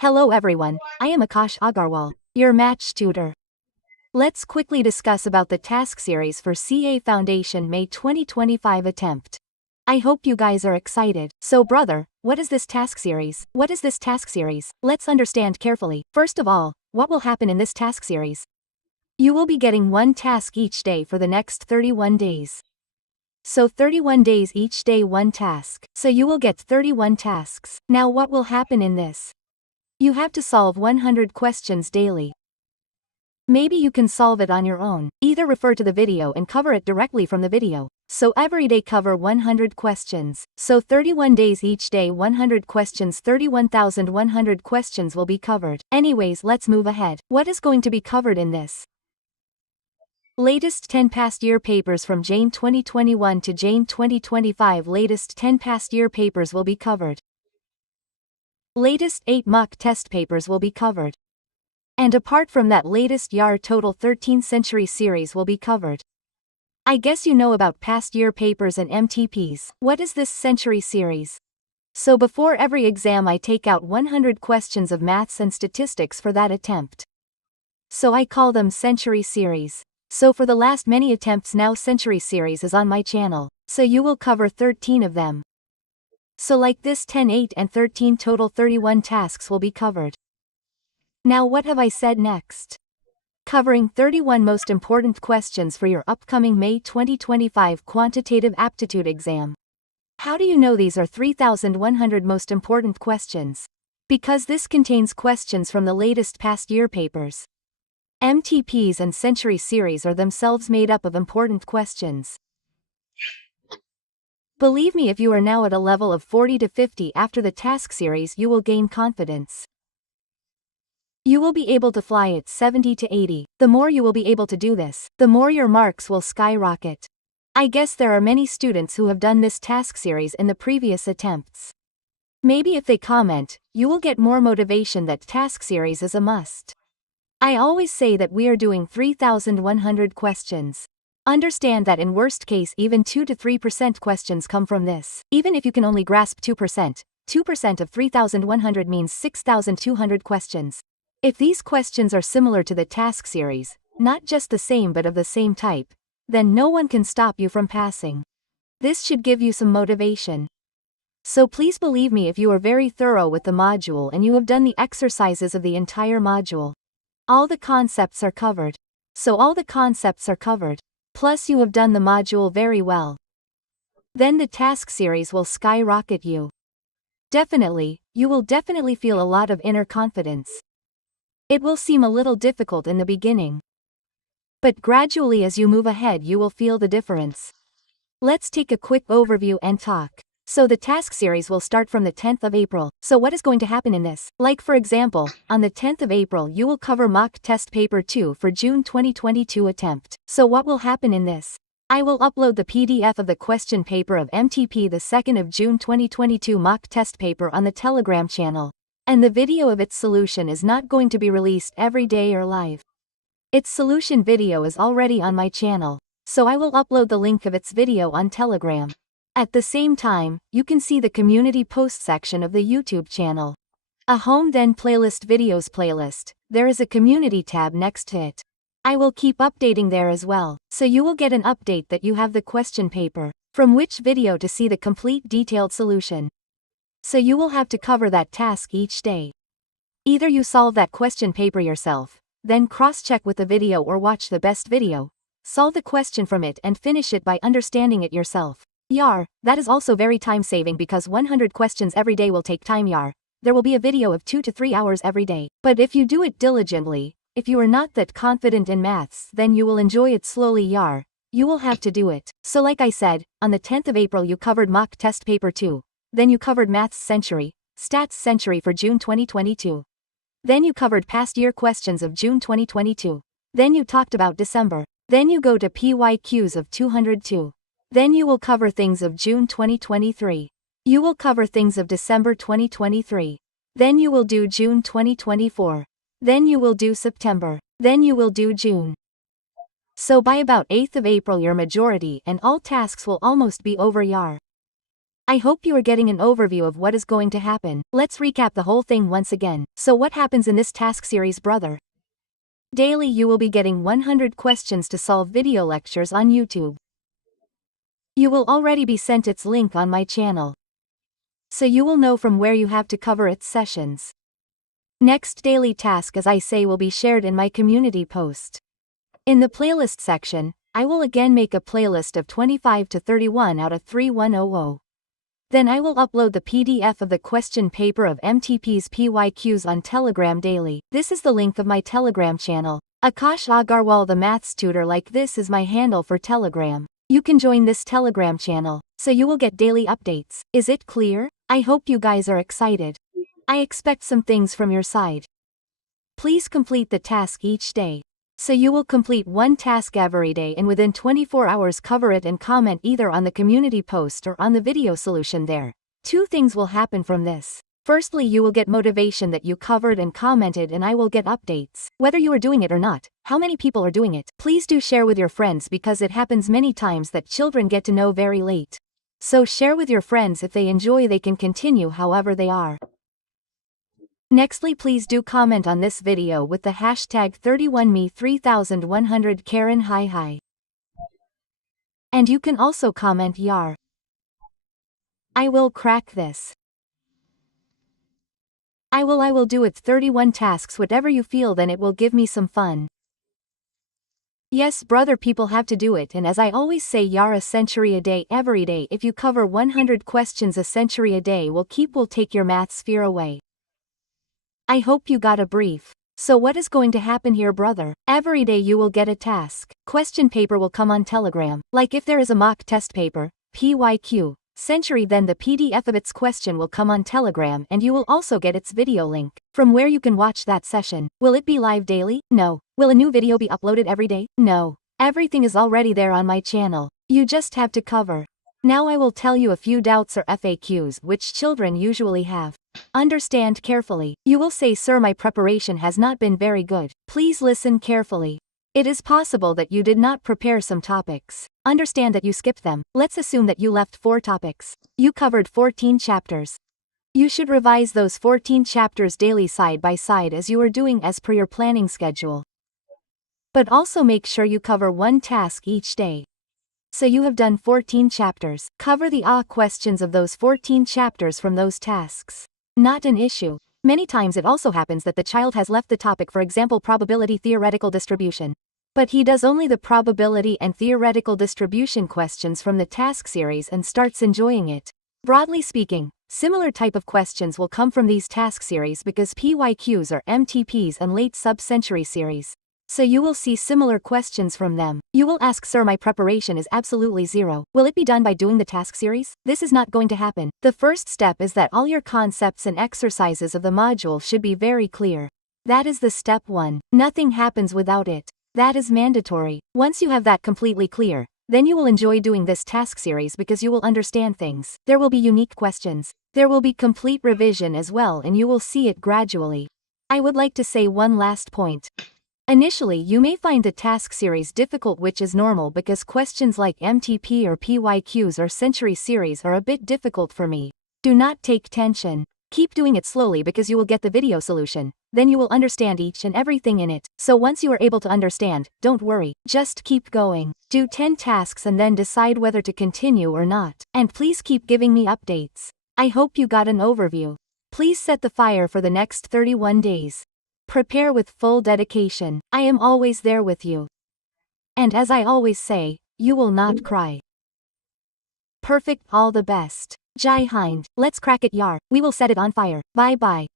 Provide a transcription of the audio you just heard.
Hello everyone, I am Akash Agrawal, your match tutor. Let's quickly discuss about the task series for CA Foundation May 2025 attempt. I hope you guys are excited. So brother, what is this task series? What is this task series? Let's understand carefully. First of all, what will happen in this task series? You will be getting one task each day for the next 31 days. So 31 days each day one task. So you will get 31 tasks. Now what will happen in this? You have to solve 100 questions daily. Maybe you can solve it on your own. Either refer to the video and cover it directly from the video. So every day cover 100 questions. So 31 days each day 100 questions, 31,100 questions will be covered. Anyways, let's move ahead. What is going to be covered in this? Latest 10 past year papers from Jane 2021 to Jane 2025. Latest 10 past year papers will be covered. Latest 8 mock test papers will be covered. And apart from that, latest YAR total 13th century series will be covered. I guess you know about past year papers and MTPs. What is this century series? So before every exam I take out 100 questions of maths and statistics for that attempt. So I call them century series. So for the last many attempts now century series is on my channel. So you will cover 13 of them. So like this 10, 8 and 13 total 31 tasks will be covered. Now what have I said next? Covering 31 most important questions for your upcoming May 2025 quantitative aptitude exam. How do you know these are 3,100 most important questions? Because this contains questions from the latest past year papers. MTPs and century series are themselves made up of important questions. Believe me, if you are now at a level of 40 to 50 after the task series, you will gain confidence. You will be able to fly at 70 to 80. The more you will be able to do this, the more your marks will skyrocket. I guess there are many students who have done this task series in the previous attempts. Maybe if they comment, you will get more motivation that task series is a must. I always say that we are doing 3,100 questions. Understand that in worst case even 2 to 3% questions come from this. Even if you can only grasp 2%, 2% of 3,100 means 6,200 questions. If these questions are similar to the task series, not just the same but of the same type, then no one can stop you from passing. This should give you some motivation. So please believe me if you are very thorough with the module and you have done the exercises of the entire module. All the concepts are covered. So all the concepts are covered. Plus you have done the module very well. Then the task series will skyrocket you. Definitely, you will definitely feel a lot of inner confidence. It will seem a little difficult in the beginning. But gradually as you move ahead you will feel the difference. Let's take a quick overview and talk. So the task series will start from the 10th of April. So what is going to happen in this? Like for example, on the 10th of April you will cover mock test paper 2 for June 2022 attempt. So what will happen in this? I will upload the PDF of the question paper of MTP the 2nd of June 2022 mock test paper on the Telegram channel. And the video of its solution is not going to be released every day or live. Its solution video is already on my channel. So I will upload the link of its video on Telegram. At the same time, you can see the community post section of the YouTube channel. A home then playlist videos playlist, there is a community tab next to it. I will keep updating there as well, so you will get an update that you have the question paper, from which video to see the complete detailed solution. So you will have to cover that task each day. Either you solve that question paper yourself, then cross-check with the video or watch the best video, solve the question from it and finish it by understanding it yourself. YAR, that is also very time-saving because 100 questions every day will take time. YAR, there will be a video of 2 to 3 hours every day. But if you do it diligently, if you are not that confident in maths, then you will enjoy it slowly. YAR, you will have to do it. So like I said, on the 10th of April you covered mock test paper 2. Then you covered maths century, stats century for June 2022. Then you covered past year questions of June 2022. Then you talked about December. Then you go to PYQs of 202. Then you will cover things of June 2023. You will cover things of December 2023. Then you will do June 2024. Then you will do September. Then you will do June. So by about 8th of April your majority and all tasks will almost be over. YAR. I hope you are getting an overview of what is going to happen. Let's recap the whole thing once again. So what happens in this task series, brother? Daily you will be getting 100 questions to solve video lectures on YouTube. You will already be sent its link on my channel, so you will know from where you have to cover its sessions. Next daily task, as I say, will be shared in my community post. In the playlist section, I will again make a playlist of 25 to 31 out of 3100. Then I will upload the PDF of the question paper of MTP's PYQs on Telegram daily. This is the link of my Telegram channel. Akash Agrawal, the maths tutor. Like this is my handle for Telegram. You can join this Telegram channel, so you will get daily updates. Is it clear? I hope you guys are excited. I expect some things from your side. Please complete the task each day. So you will complete one task every day and within 24 hours cover it and comment either on the community post or on the video solution there. Two things will happen from this. Firstly, you will get motivation that you covered and commented, and I will get updates. Whether you are doing it or not, how many people are doing it. Please do share with your friends because it happens many times that children get to know very late. So share with your friends. If they enjoy, they can continue however they are. Nextly, please do comment on this video with the hashtag 31me3100 Karen hi. And you can also comment YAR. I will crack this. I will do it 31 tasks, whatever you feel, then it will give me some fun. Yes, brother, people have to do it, and as I always say, YAR, a century a day every day. If you cover 100 questions a century a day will take your maths fear away. I hope you got a brief. So what is going to happen here, brother? Every day you will get a task. Question paper will come on Telegram. Like if there is a mock test paper, PYQ, century, then the PDF of its question will come on Telegram and you will also get its video link from where you can watch that session. Will it be live daily? No. Will a new video be uploaded every day? No. Everything is already there on my channel. You just have to cover. Now I will tell you a few doubts or FAQs which children usually have. Understand carefully. You will say, sir, my preparation has not been very good. Please listen carefully. It is possible that you did not prepare some topics. Understand that you skipped them. Let's assume that you left 4 topics. You covered 14 chapters. You should revise those 14 chapters daily side by side as you are doing as per your planning schedule. But also make sure you cover one task each day. So you have done 14 chapters. Cover the questions of those 14 chapters from those tasks. Not an issue. Many times it also happens that the child has left the topic, for example, probability theoretical distribution. But he does only the probability and theoretical distribution questions from the task series and starts enjoying it. Broadly speaking, similar type of questions will come from these task series because PYQs are MTPs and late sub-century series. So you will see similar questions from them. You will ask, sir, my preparation is absolutely zero. Will it be done by doing the task series? This is not going to happen. The first step is that all your concepts and exercises of the module should be very clear. That is the step 1. Nothing happens without it. That is mandatory. Once you have that completely clear, then you will enjoy doing this task series because you will understand things. There will be unique questions. There will be complete revision as well, and you will see it gradually. I would like to say one last point. Initially, you may find the task series difficult, which is normal because questions like MTP or PYQs or century series are a bit difficult for me. Do not take tension. Keep doing it slowly because you will get the video solution. Then you will understand each and everything in it. So once you are able to understand, don't worry, just keep going. Do 10 tasks and then decide whether to continue or not. And please keep giving me updates. I hope you got an overview. Please set the fire for the next 31 days. Prepare with full dedication. I am always there with you. And as I always say, you will not cry. Perfect, all the best. Jai Hind, let's crack it, YAR. We will set it on fire. Bye bye.